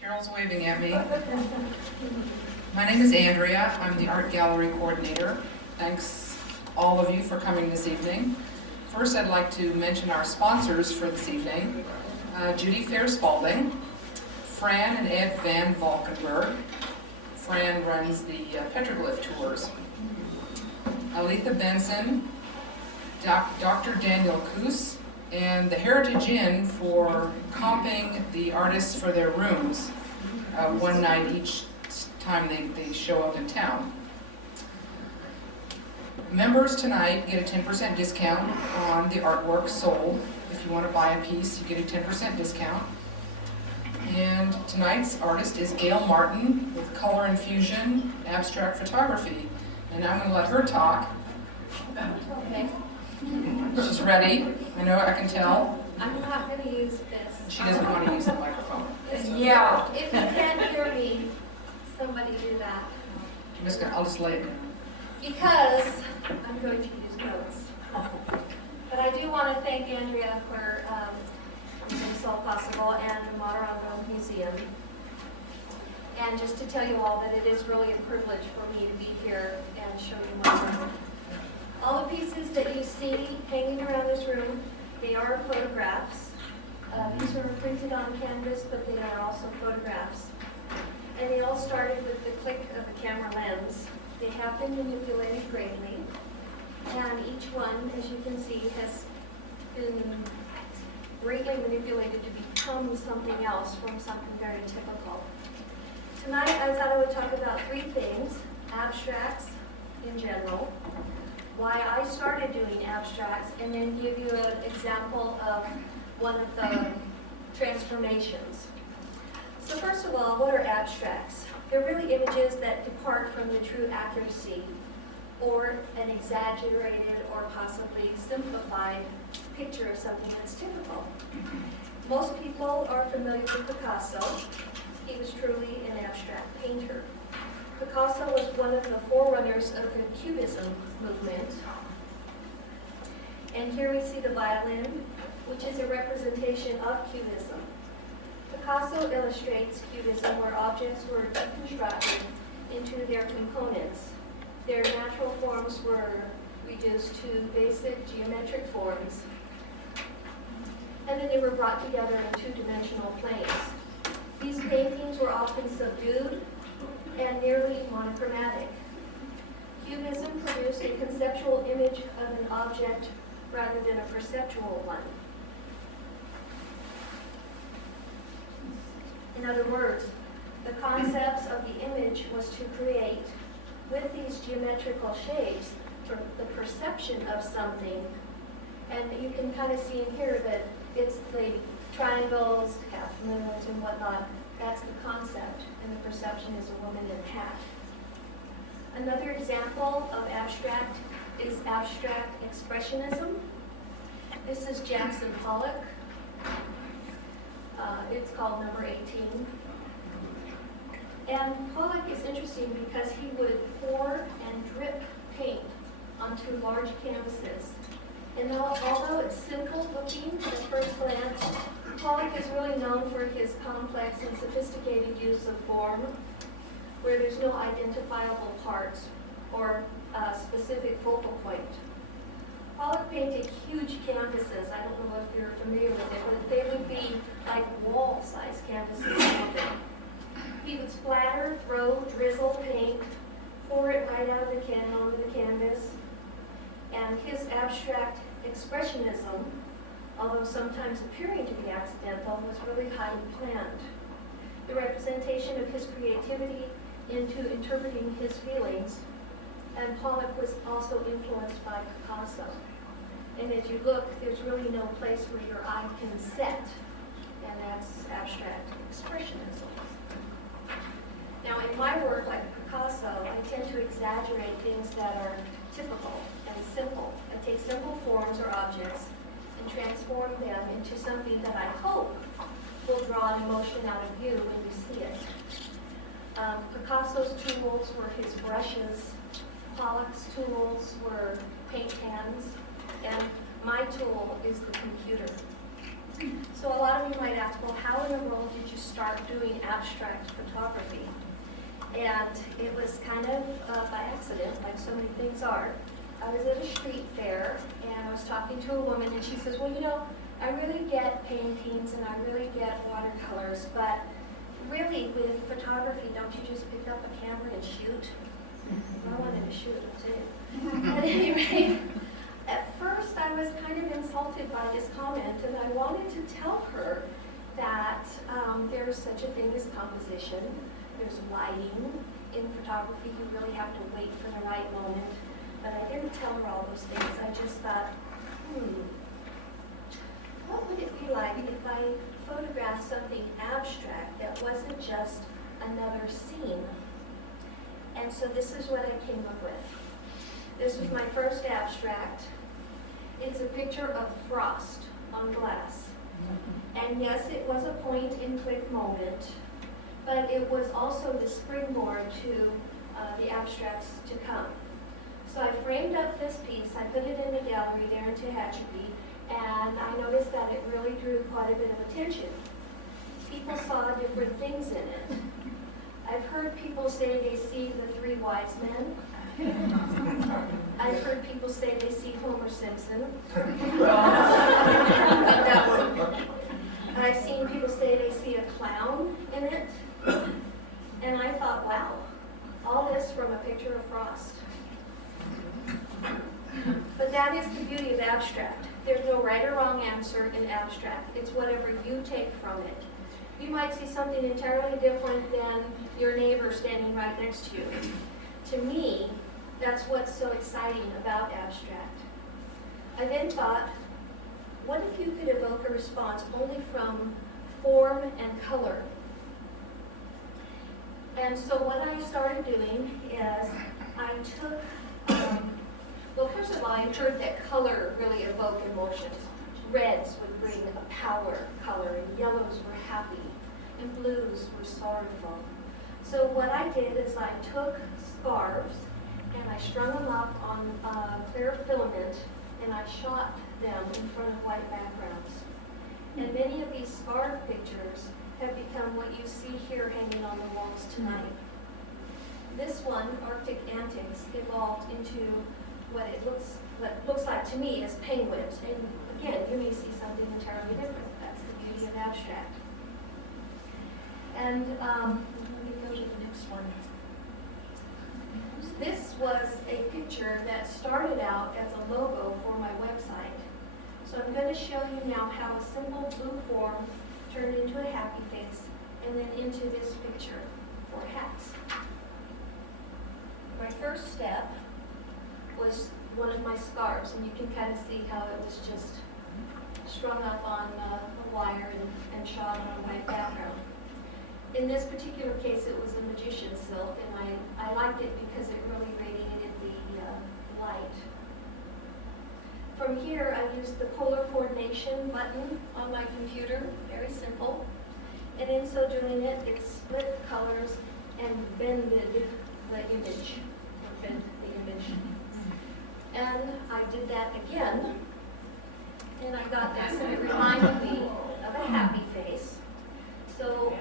Carol's waving at me. My name is Andrea. I'm the art gallery coordinator. Thanks all of you for coming this evening. First, I'd like to mention our sponsors for this evening. Judy Fair Spalding, Fran and Ed Van Valkenburg. Fran runs the petroglyph tours. Aletha Benson, Dr. Daniel Koos, and the Heritage Inn for comping the artists for their rooms one night each time they show up in town. Members tonight get a 10% discount on the artwork sold. If you want to buy a piece, you get a 10% discount. And tonight's artist is Gail Martin with Color Infusion Abstract Photography. And I'm going to let her talk. Okay. She's ready. I know, I can tell. I'm not going to use this. She doesn't want to use the microphone. Yeah. If you can't hear me, somebody do that. I'll just lay it. Because I'm going to use notes. But I do want to thank Andrea for making this all possible, and the Moderno Museum. And just to tell you all that it is really a privilege for me to be here and show you my work. All the pieces that you see hanging around this room, they are photographs. These were printed on canvas, but they are also photographs. And they all started with the click of the camera lens. They have been manipulated greatly, and each one, as you can see, has been greatly manipulated to become something else from something very typical. Tonight, I thought I would talk about three things: abstracts in general, why I started doing abstracts, and then give you an example of one of the transformations. So first of all, what are abstracts? They're really images that depart from the true accuracy or an exaggerated or possibly simplified picture of something that's typical. Most people are familiar with Picasso. He was truly an abstract painter. Picasso was one of the forerunners of the Cubism movement. And here we see the violin, which is a representation of Cubism. Picasso illustrates Cubism where objects were deconstructed into their components. Their natural forms were reduced to basic geometric forms, and then they were brought together in two-dimensional planes. These paintings were often subdued and nearly monochromatic. Cubism produced a conceptual image of an object rather than a perceptual one. In other words, the concepts of the image was to create, with these geometrical shapes, the perception of something. And you can kind of see in here that it's the triangles, half moons, and whatnot. That's the concept, and the perception is a woman in half. Another example of abstract is abstract expressionism. This is Jackson Pollock. It's called number 18. And Pollock is interesting because he would pour and drip paint onto large canvases. And although it's simple looking at first glance, Pollock is really known for his complex and sophisticated use of form, where there's no identifiable parts or a specific focal point. Pollock painted huge canvases. I don't know if you're familiar with it, but they would be like wall-sized canvases often. He would splatter, throw, drizzle paint, pour it right out of the can onto the canvas. And his abstract expressionism, although sometimes appearing to be accidental, was really highly planned. The representation of his creativity into interpreting his feelings And Pollock was also influenced by Picasso. And as you look, there's really no place where your eye can set, and that's abstract expressionism. Now, in my work, like Picasso, I tend to exaggerate things that are typical and simple. I take simple forms or objects and transform them into something that I hope will draw an emotion out of you when you see it. Picasso's tools were his brushes, Pollock's tools were paint pans, and my tool is the computer. So a lot of you might ask, well, how in the world did you start doing abstract photography? And it was kind of by accident, like so many things are. I was at a street fair, and I was talking to a woman, and she says, well, you know, I really get paintings, and I really get watercolors, but really with photography, don't you just pick up a camera and shoot? I wanted to shoot too. At any rate, at first I was kind of insulted by this comment, and I wanted to tell her that there's such a thing as composition. There's lighting. In photography, you really have to wait for the right moment. But I didn't tell her all those things. I just thought, what would it be like if I photographed something abstract that wasn't just another scene? And so this is what I came up with. This was my first abstract. It's a picture of frost on glass. And yes, it was a point-and-click moment, but it was also the springboard to the abstracts to come. So I framed up this piece, I put it in the gallery there in Tehachapi, and I noticed that it really drew quite a bit of attention. People saw different things in it. I've heard people say they see the three wise men. I've heard people say they see Homer Simpson. That one. I've seen people say they see a clown in it. And I thought, wow, all this from a picture of frost. But that is the beauty of abstract. There's no right or wrong answer in abstract. It's whatever you take from it. You might see something entirely different than your neighbor standing right next to you. To me, that's what's so exciting about abstract. I then thought, what if you could evoke a response only from form and color? And so what I started doing is I took, well, first of all, I heard that color really evoked emotions. Reds would bring a power color, and yellows were happy, and blues were sorrowful. So what I did is I took scarves, and I strung them up on clear filament, and I shot them in front of white backgrounds. And many of these scarf pictures have become what you see here hanging on the walls tonight. This one, Arctic Antics, evolved into what looks like to me as penguins. And again, you may see something entirely different. That's the beauty of abstract. And let me go to the next one. This was a picture that started out as a logo for my website. So I'm going to show you now how a simple blue form turned into a happy face and then into this picture for hats. My first step was one of my scarves, and you can kind of see how it was just strung up on a wire and shot on a white background. In this particular case, it was a magician's silk, and I liked it because it really radiated the light. From here, I used the polar coordination button on my computer, very simple. And in so doing it, it split the colors and bended the image, or bent the image. And I did that again, and I got this, and it reminded me of a happy face. So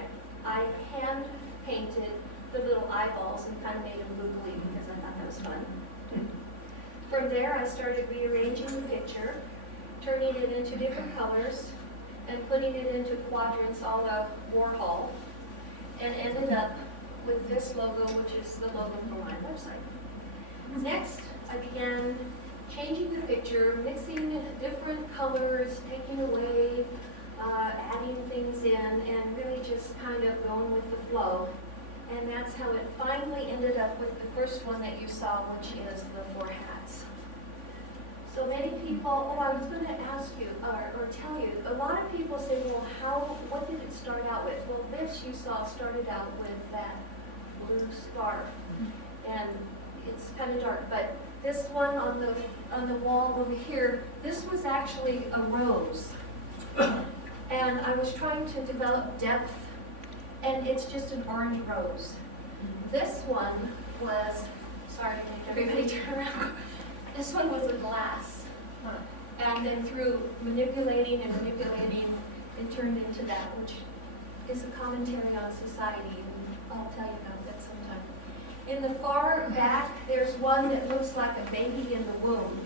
I hand painted the little eyeballs and kind of made them googly because I thought that was fun. From there, I started rearranging the picture, turning it into different colors, and putting it into quadrants a la Warhol, and ended up with this logo, which is the logo for my website. Next, I began changing the picture, mixing different colors, taking away, adding things in, and really just kind of going with the flow. And that's how it finally ended up with the first one that you saw, which is the 4 hats. So many people, I was going to ask you, or tell you, a lot of people say, well, what did it start out with? Well, this you saw started out with that blue scarf. And it's kind of dark, but this one on the wall over here, this was actually a rose. And I was trying to develop depth, and it's just an orange rose. This one was, sorry to make everybody turn around, this one was a glass. And then through manipulating, it turned into that, which is a commentary on society, and I'll tell you about that sometime. In the far back, there's one that looks like a baby in the womb.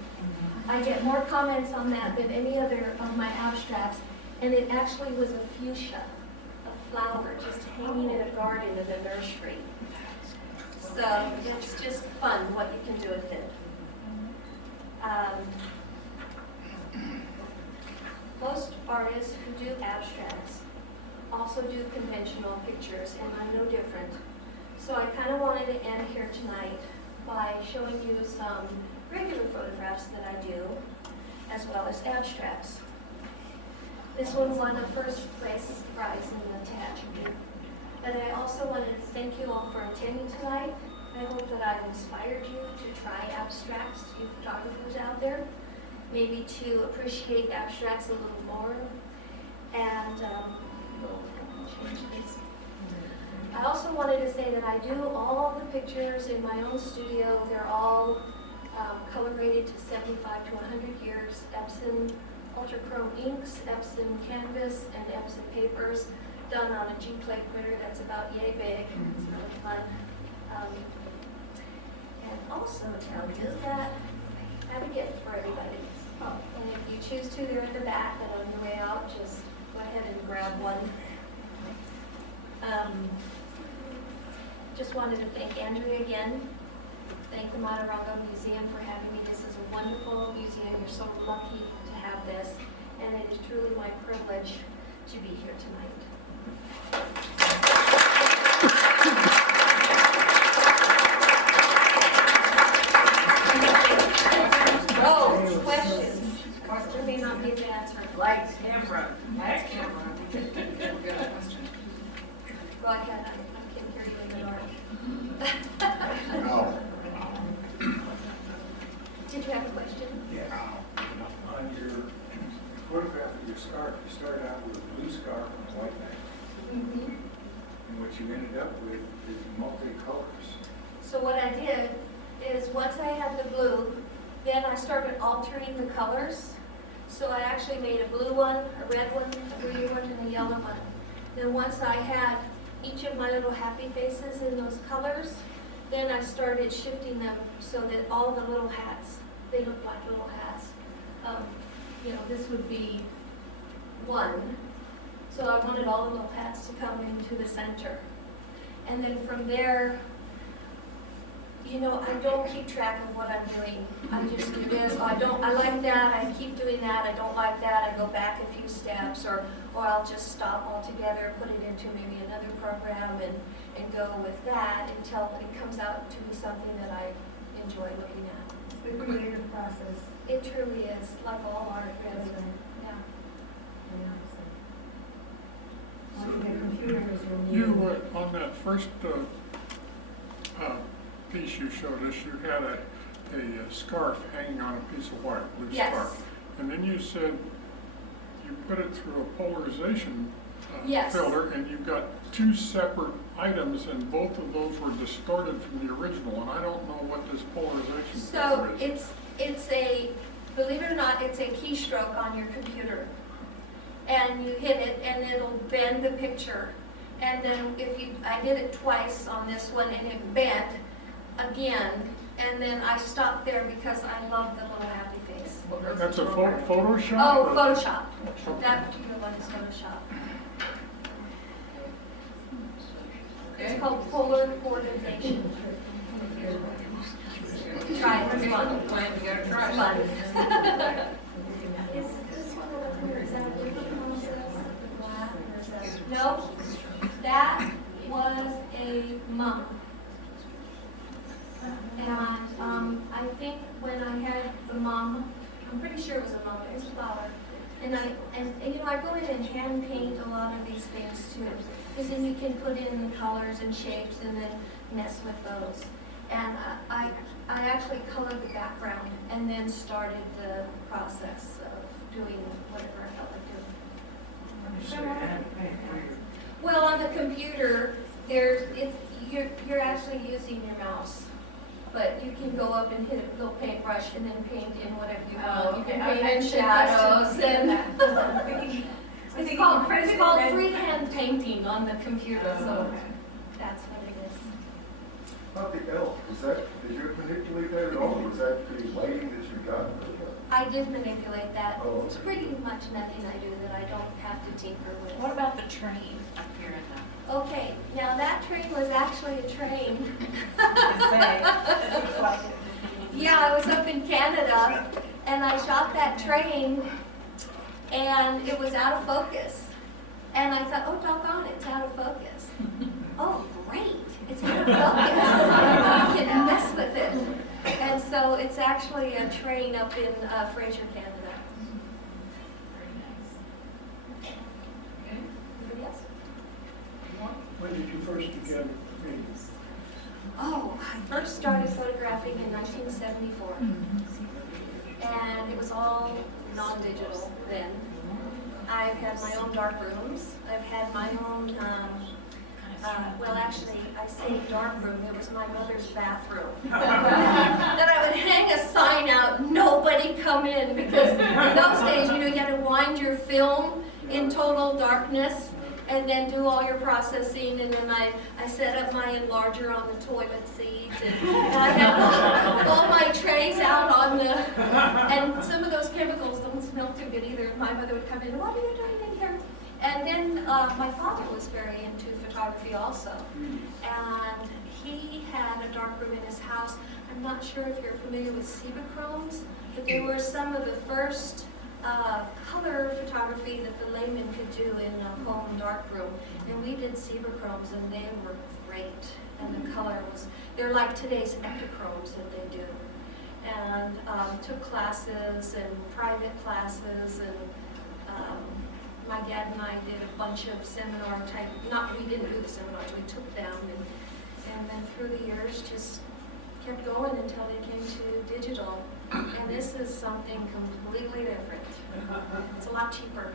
I get more comments on that than any other of my abstracts, and it actually was a fuchsia, a flower just hanging in a garden in a nursery. So it's just fun what you can do with it. Most artists who do abstracts also do conventional pictures, and I'm no different. So I kind of wanted to end here tonight by showing you some regular photographs that I do, as well as abstracts. This one won a first place prize in the Tehachapi. But I also wanted to thank you all for attending tonight. I hope that I've inspired you to try abstracts, you photographers out there, maybe to appreciate abstracts a little more. And change this. I also wanted to say that I do all the pictures in my own studio. They're all color rated to 75 to 100 years, Epson ultrachrome inks, Epson canvas, and Epson papers, done on a G-plate printer that's about yay big. It's really fun. And also tell you that I have a gift for everybody. And if you choose to, they're in the back, and on your way out, just go ahead and grab one. Just wanted to thank Andrea again. Thank the Matarongo Museum for having me. This is a wonderful museum. You're so lucky to have this, and it is truly my privilege to be here tonight. Oh, questions? There may not be the answer. Lights, camera, That's camera. We'll get a question. Go ahead. I can't hear you in the dark. No. Did you have a question? Yeah. On your photograph of your scarf, you started out with a blue scarf and a white bag. Mm-hmm. And what you ended up with is multi-colors. So what I did is once I had the blue, then I started altering the colors. So I actually made a blue one, a red one, a green one, and a yellow one. Then once I had each of my little happy faces in those colors, then I started shifting them so that all the little hats, they look like little hats. This would be one. So I wanted all the little hats to come into the center. And then from there, I don't keep track of what I'm doing. I just do this. I like that. I keep doing that. I don't like that. I go back a few steps, or I'll just stop altogether, put it into maybe another program, and go with that until it comes out to be something that I enjoy looking at. It's the creative process. It truly is, like all art, really. Yeah. On the computer is You, removed. on that first piece you showed us, you had a scarf hanging on a piece of wire, blue Yes. scarf. And then you said you put it through a polarization Yes. filter, and you've got two separate items, and both of those were distorted from the original, and I don't know what this polarization So filter is. it's a, believe it or not, it's a keystroke on your computer. And you hit it and it'll bend the picture. And then I did it twice on this one and it bent again. And then I stopped there because I love the little happy face. That's a Photoshop? Oh, or- Photoshop. That particular one is Photoshop. Okay. It's called polar polarization. Try it, it's fun. Plan to get a try. It's fun. Is this one over here, is that a different process? No, that was a is flour. And you know, I go in and hand paint a lot of these things too, because then you can put in colors and shapes and then mess with those. And I actually colored the background and then started the process of doing whatever I felt like doing. Well, on the computer, you're actually using your mouse. But you can go up and hit a little paintbrush and then paint in whatever you want. You can paint in shadows and it's called freehand painting on the computer, so that's what it is. About the elf, did you manipulate that at all? Was that the lighting that you got? I did manipulate that. Oh, okay. It's pretty much nothing I do that I don't have to tinker with. What about the train up here in the? Okay, now that train was actually a train. Yeah, I was up in Canada and I shot that train and it was out of focus. And I thought, oh doggone, it's out of focus. Oh great, it's out of focus. You can mess with it. And so it's actually a train up in Fraser, Canada. Okay, Anybody else? When did you first begin painting? Oh, I first started photographing in 1974. And it was all non-digital then. I've had my own dark rooms. I've had my own, well actually, I say dark room, it was my mother's bathroom. Then I would hang a sign out, nobody come in, because in those days, you know, you had to wind your film in total darkness and then do all your processing, and then I set up my enlarger on the toilet seat, and I had all my trays out on the, and some of those chemicals don't smell too good either. My mother would come in, what are you doing in here? And then my father was very into photography also, and he had a dark room in his house. I'm not sure if you're familiar with Cibachromes, but they were some of the first color photography that the layman could do in a home darkroom. And we did Cibachromes and they were great. And the color was, they're like today's Epichromes that they do. And took classes and private classes, and my dad and I did a bunch of seminar type, we didn't do the seminars, we took them, and then through the years just kept going until they came to digital. And this is something completely different. It's a lot cheaper.